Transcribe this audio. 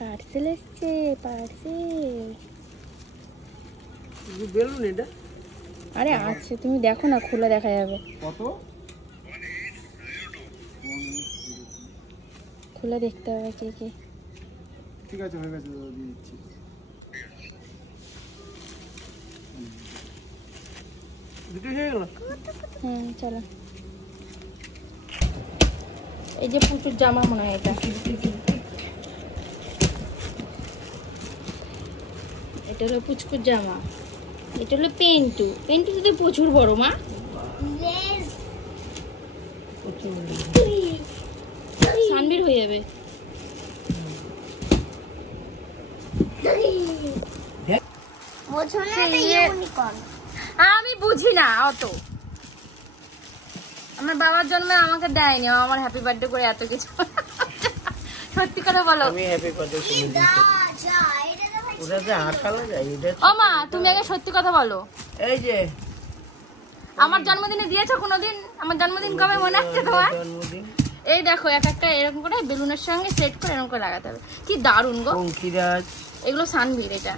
Parcel এসছে, parcel. Balloon এটা? আরে আছে, তুমি দেখো না, খোলা দেখা যাবে। কত? খোলা দেখতে হবে কে কে। ঠিক আছে, হয়ে গেছে, দিয়ে দিচ্ছি। দুটো হয়ে গেল? হুম, চলো। এই যে পুচুর জামা মনে হয় এটা। এটা হলো পুচকুর জামা, এটা হলো পেন্টু। পেন্টু যদি প্রচুর বড় মা। সানবির হয়ে যাবে। আমি বুঝি না অত। আমার বাবার জন্মে আমাকে দেয়নি, আমার হ্যাপি বার্থডে করে এত কিছু। সত্যি কথা বলো। আমি হ্যাপি বার্থডে করে দিয়েছি। ওটা যে আঠালো যায় এটা। ও মা, তুমি আগে সত্যি কথা বলো। এই যে আমার জন্মদিনে দিয়েছো কোনোদিন? আমার জন্মদিন কবে মনে আছে তোমার? জন্মদিন। এই দেখো, এক একটা এরকম করে বেলুনের সঙ্গে সেট করে এরকম করে লাগাতে হবে। কি দারুণ গো। পঙ্কিরাজ। এগুলো সানবির। এটা